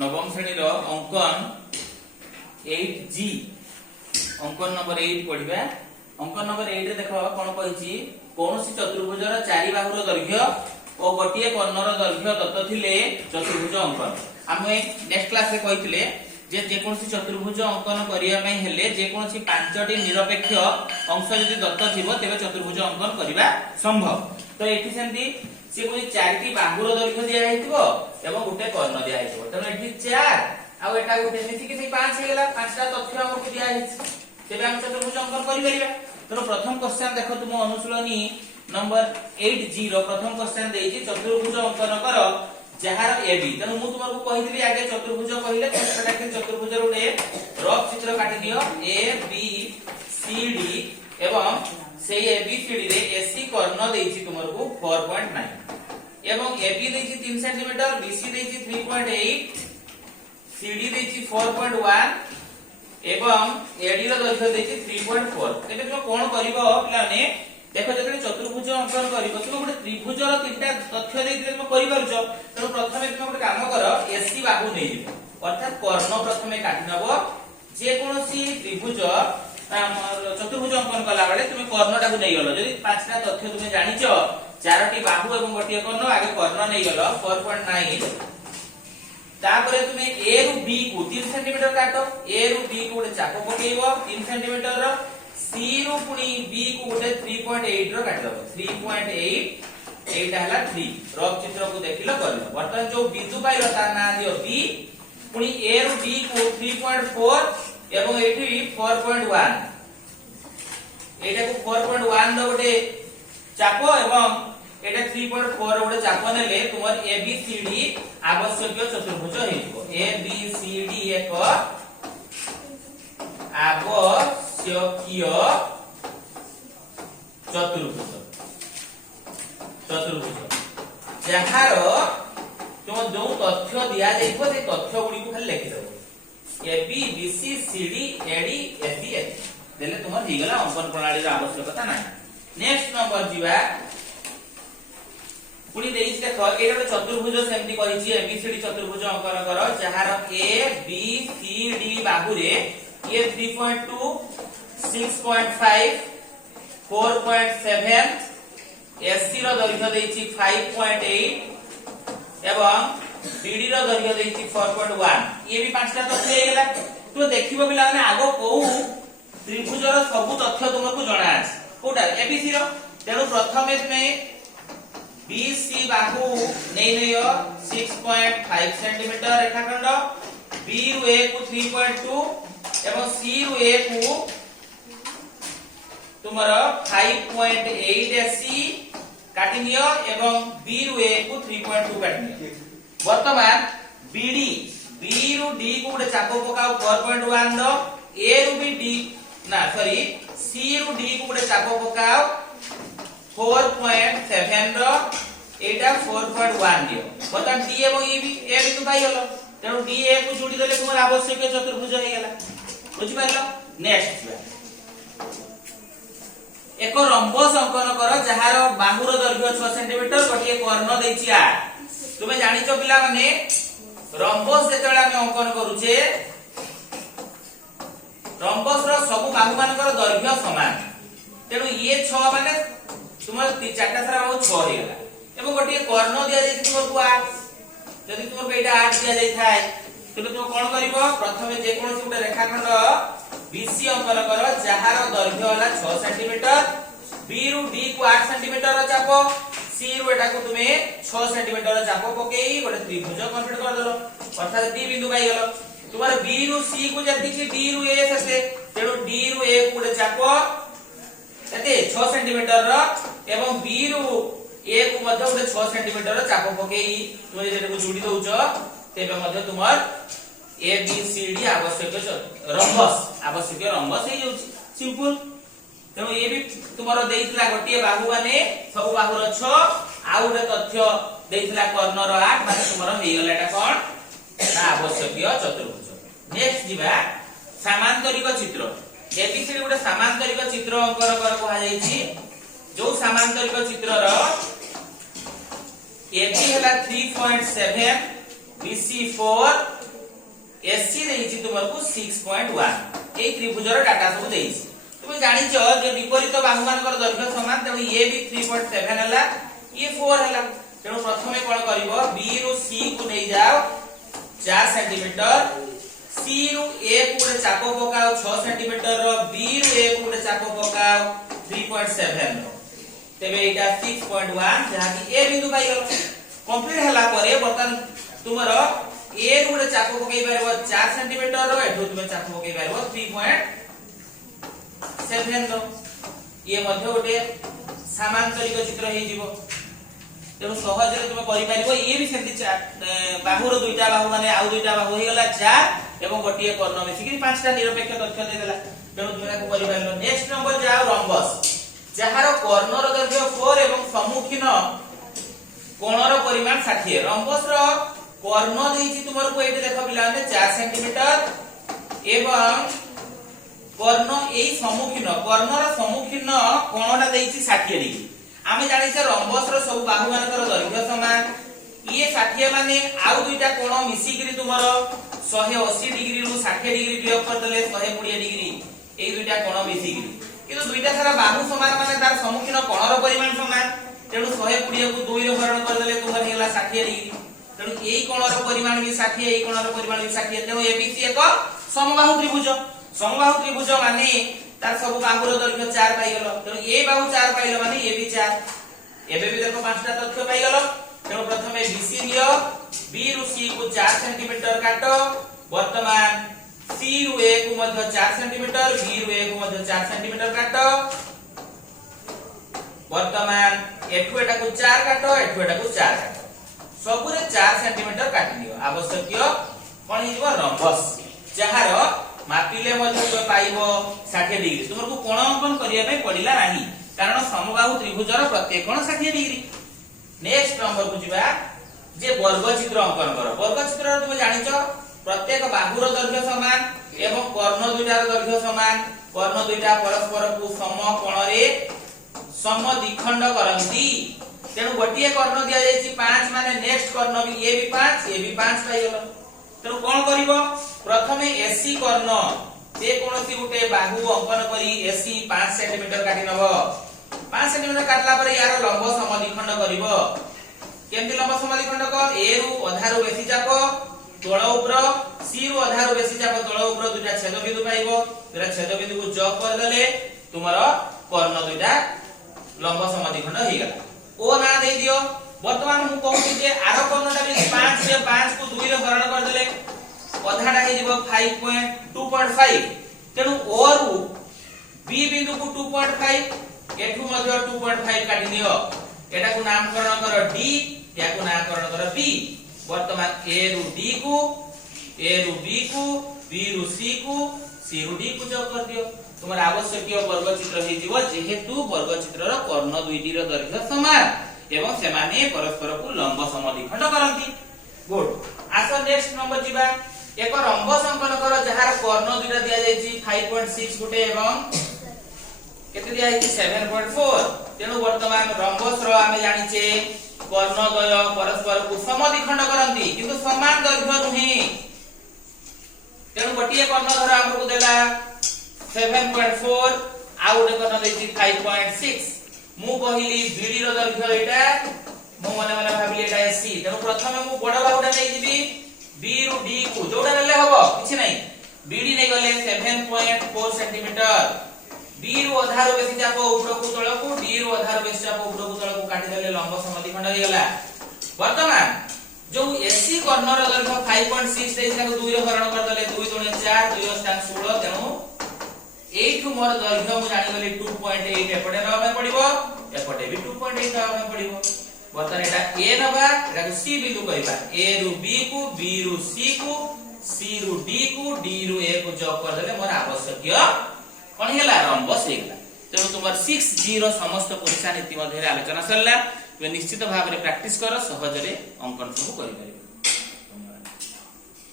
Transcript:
नवम श्रेणी रो अंकन 8G अंकन नंबर 8 पढ़िबा। अंकन नंबर 8 रे देखो कोन कहिछि कोनोसी चतुर्भुजर चारि बाहुर दैर्घ्य और गोटिए कर्णर दैर्घ्य दत्त थिले चतुर्भुज अंकन। आमे नेक्स्ट क्लास रे कहिथिले जे कोनोसी चतुर्भुज अंकन करिया पई हेले जे कोनोसी पांचटी निरपेक्ष अंश यदि दत्त थिबो तेबे चतुर्भुज अंकन करिबा संभव। तो एठी सेंती से कोइ चारिटी बाहुर दैर्घ्य दिया हेतिबो एवं गोटे कर्ण दिया हेतिबो। तनो एठी 4 आ एटा गोटे मिसी के 5 हे गेला। पांचटा तथ्य हमकु दिया हेछि तेबे हम चतुर्भुज अंकन करि परिबा। तो प्रथम क्वेश्चन देखो तुम अनुशीलनी नंबर 8G रो प्रथम क्वेश्चन देछि चतुर्भुज अंकन करो जहार AB। तनो मु तुमको कहितली आगे चतुर्भुज कहिले तोटा के चतुर्भुज रोटे रफ चित्र काटि दियो ABCD एवं सेही ABCD रे AC कर्ण देछि तुमको 4.9 एवं AB देछि 3 सेमी BC देछि 3.8 CD देछि 4.1 एवं AD रो दैर्घ्य देछि 3.4। एते तुम कोन करिवो पिलाने देखो जतले चतुर्भुज अंकन करिवो तुम गोटे त्रिभुजर तीनटा तथ्य देइले तुम करि परछो। तो प्रथमे तुम गोटे काम करो AC बाहु नै जिवो अर्थात कर्ण प्रथमे काटि नबो। जे कोनोसी त्रिभुज चतुर्भुज अंकन कला बेले तुम कर्णटा को नै गलो जदि पांचटा तथ्य तुम जानिचो चारोटी बाहु एवं गोटिए कर्ण आगे कर्ण नै गलो 4.9 तापरे तुम A रु B को 3 सेंटीमीटर काटो। A रु B को गोटे चाप पकेइबो 3 सेंटीमीटर रो C रु पुनी B को गोटे 3.8 रो काटो 3.8 एटा हला 3 रफ चित्र को देखिलो करलो। वर्तमान जो बिंदु पाइलो तार ना दियो B पुनी A रु B को 3.4 एवं एठी 4.1 एटा को 4.1 रो गोटे चाप एवं एटा 3.4 रो गोटे चाप नेले तुमर ABCD आवश्यक चतुर्भुज हेइबो। ABCD एक आवश्यकीय चतुर्भुज जहार तुम जो तथ्य दिया जाइबो से तथ्य गुडी को खाली लिखि दबो AB BC CD AD AC देले तुमर हो गला अंकन प्रणाली रा आवश्यकता नै। नेक्स्ट नंबर जीवा पुनी देइछ देखो एटा तो चतुर्भुज सेमती कहिछि ABCD चतुर्भुज अंकन करो जहार ABCD बाहुरे ये 3.2 6.5 4.7 AC रो दैर्घ्य देइछि 5.8 एवं BD रो दैर्घ्य देइछि 4.1 ये भी पांचटा तथ्य हे गेला। तो देखिबो बिला माने आगो को त्रिभुजर सब तथ्य तुमको जणा अछि कोटा ABC रो। तेनु प्रथमे तुमे BC बाहु नै नयो 6.5 सेंटीमीटर रेखाखंड B रु A को 3.2 एवं C रु A को तुमरो 5.8 AC काटि नियो एवं B रु A को 3.2 काटि नियो। वर्तमान BD B रु D को गोटे चाप पकाओ 4.1 रो A रु भी D ना सॉरी C रु D को गोटे चाप पकाओ 4.7 रो एटा 4.1 दियो। वर्तमान D एवं E भी A बिंदु पाई गलो तेनु D A को जोड़ी देले तुमर आवश्यक चतुर्भुज हे गेला। बुझि पारलो। नेक्स्ट एक रंबस अंकन करो जहार बाहुर दैर्घ्य 6 सेंटीमीटर गोटिए कर्ण देछि 8। तुमे जानिचो पिला माने रंबस जेतेला हम अंकन करूचे रंबस रो सब बाहु मानकर दैर्घ्य समान तेनु ये 6 माने तुमर चारटा सारा बाहु 6 हे गेला एवं गोटिए कर्ण दिया जाय तुमको 8 जदि तुमको एटा 8 दिया जाय थाए तेबे तुम कोन करिवो प्रथमे जे कोनोसी गोटे रेखाखंड BC अंकन करो जहार दैर्घ्य होला 6 सेंटीमीटर B रु D को 8 सेंटीमीटर रो चाप C रु एटा को तुमे 6 सेंटीमीटर रो चाप पकेई गोटे त्रिभुज कंप्लीट कर दलो अर्थात D बिंदु पाई गेलो। तुमार B रु C को जति कि D रु A सते तेनु D रु A को गोटे चाप एते 6 सेंटीमीटर रो एवं B रु A को मध्य गोटे 6 सेंटीमीटर रो चाप पकेई तुमे जेटा को जोडी दउचो तेबे मध्य तुमार ABCD आवश्यक रंबस हे जाउची सिंपल। तेणु ये भी तुमरो देइतला गोटिए बाहु माने सब बाहुर 6 आ गोटे तथ्य देइतला कर्णर 8 माने तुमरो हे गेला एटा कोन आवश्यकीय चतुर्भुज। नेक्स्ट जीवा समांतरिक चित्र। एबीसीडी गोटे समांतरिक चित्र अंकन कर कहा जाईची जो समांतरिक चित्र रो एबी हला 3.7 बीसी 4 एससी देइछि तुमको 6.1 एई त्रिभुजर डाटा सब देइछि तुम जानिछो जे विपरीत बाहु मानकर दैर्घ्य समान तेणु ए भी 3.7 हला ये 4 हला तेणु प्रथमे कोन करिवो बी रु सी को नै जाओ 4 सेंटीमीटर सी रु ए को गोटे चाप पकाओ 6 सेंटीमीटर रो बी रु ए को गोटे चाप पकाओ 3.7 रो तेबे एटा 6.1 जहा कि ए बिंदु पाई गलो कंप्लीट हला परे बर्तन तुमरो ए रु गोटे चाप पकाई परबो 4 सेंटीमीटर रो एठो तुमे चाप पकाई परबो 3.7 रो ये मध्य गोटे समांतरिक चित्र हे जीवो तेणु सहजरे तुम करि परिबो ये भी सेंति बाहुर दुईटा बाहु माने आउ दुईटा बाहु हे गला 4 एवं गोटिए कर्ण मिसिकरी पांचटा निरपेक्ष तथ्य दे देला तेणु तुम याको करि परिलो नेक्स्ट नंबर जाओ रम्बस जहार कर्णर दैर्घ्य 4 एवं सम्मुखीन कोणर परिमाण 60 रम्बस रो कर्ण देइछि तुमर को एठी देखो पिला ने 4 सेंटीमीटर एवं कर्ण एई सम्मुखीन कर्णर सम्मुखीन कोणटा देइछि 60 डिग्री आमे जानिछे रम्बस रो सब बाहु मानकर दैर्घ्य समान ये 60 माने आउ दुईटा कोण मिसिकरी तुमरो 180 डिग्री रु 60 डिग्री वियोग कर देले 120 डिग्री एई दुईटा कोण मिसिकरी किंतु दुईटा सारा बाहु समान माने तार सम्मुखीन कोणर परिमाण समान तेणु 120 को 2 रे हरण कर देले तुमर हेला 60 डिग्री तेणु एई कोणर परिमाण भी 60 एई कोणर परिमाण भी 60 तेणु एबीसी एक समबाहु त्रिभुज माने तार सब बाहुर दैर्घ्य 4 पाई गलो तेणु ए बाहु 4 पाइलो माने ए भी 4 एबे भी देखो पांचटा तथ्य पाई गलो तेणु प्रथमे बीसी लियो बी रु सी को 4 सेंटीमीटर काटो वर्तमान सी रु ए को मध्य 4 सेंटीमीटर बी रु ए को मध्य 4 सेंटीमीटर काटो वर्तमान एठु एटा को 4 काटो एठु एटा को 4 काटो सबुरे 4 सेंटीमीटर काटि दियो आवश्यक कोन हिजो रम्बस जहार मापिले मध्य पाइबो 60 डिग्री तुमको कोण अंकन करिया पे पडिला नाही कारण समबाहु त्रिभुजर प्रत्येक कोण 60 डिग्री नेक्स्ट नंबर को जिबा जे वर्ग चित्र अंकन करो वर्ग चित्र तुम जानिचो प्रत्येक बाहुर दैर्घ्य समान एवं कर्ण दुईटार दैर्घ्य समान कर्ण दुईटा परस्पर को सम कोण रे सम द्विखंड करंती तेणु गोटिए कर्ण दिया जायछि 5 माने नेक्स्ट कर्ण भी ए भी 5 पाई गलो तेणु कोन करिवो प्रथमे एसी कर्ण जे कोनोसी गुटे बाहु अंकन करी एसी 5 सेंटीमीटर काटी नबो 5 सेंटीमीटर काटला पर यार लंब समद्विखंड करिवो केमति लंब समद्विखंड को ए रु अधारु बेसी चाप तळ उपर सी रु अधारु बेसी चाप तळ उपर दुटा छेद बिंदु पाइबो दुटा छेद बिंदु को जॉब कर देले तुमरो कर्ण दुटा लंब समद्विखंड हे गला ओ ना दे दियो वर्तमान मु कहूची जे आर कर्णटा भी 5 रे 5 को 2 रे हरण कर देले अधाटा हे जीवो 5.2.5 तेनु ओ रु बी बिंदु को 2.5 एठु मध्य 2.5 काटी नियो एटा को नामकरण कर डी या को नामकरण कर बी वर्तमान ए रु डी को ए रु बी को बी रु सी को सी रु डी को जोग कर दियो तुमर आवश्यक वर्ग चित्र हे जीवो जेहेतु वर्ग चित्रर कर्ण दुईटी रो दैर्घ्य समान एवं सेमाने परस्पर को लंब समद्विखंड करंती गुड आसो नेक्स्ट नंबर जिबा एक रम्बस अंकन करो जहार कर्ण दुईटा दिया जायछि 5.6 गुटे एवं केते दिया जायछि 7.4 तेनु वर्तमान रम्बस रो आमे जानिछे कर्ण द्वय परस्पर को समद्विखंड करंती किंतु समान दैर्घ्य नुहे तेनु गोटिए कर्ण धर हमको देला 7.4 आ उडे कर्ण देछि 5.6 मु कहिली बीडी रो दैर्घ्य एटा मु मने मने भाबिली एटा एसी तेनु प्रथमे मु बड बाहुटा नै दिबी बी रु डी को जोडा नेले हबो किछि नै बीडी नै गले 7.4 सेंटीमीटर बी रु अधारु बेसी चाप ऊपर को तळ को डी रु अधारु बेसी चाप ऊपर को तळ को काटि देले लंब समद्विखंड हे गेला वर्तमान जो एसी कर्ण रो दैर्घ्य 5.6 देइ ताको 2 रे हरण कर देले 2 गुणे 4 2 * 16 तेनु 8 मोर दैर्घ्य मु जानि गले 2.8 एपटे रहबे पडिबो एपटे भी 2.8 रहबे पडिबो वर्तमान एटा ए नबा एटा को सी बिंदु करिबा ए रु बी को बी रु सी को सी रु डी को डी रु ए को जोग कर देले मोर आवश्यक कोन हेला रम्बस हेला तेनु तुमर 6G रो समस्त परीक्षा नीति मध्ये आलोचना सरला तुम निश्चित भाबरे प्रैक्टिस करो सहजरे अंकन सब करि परिबो।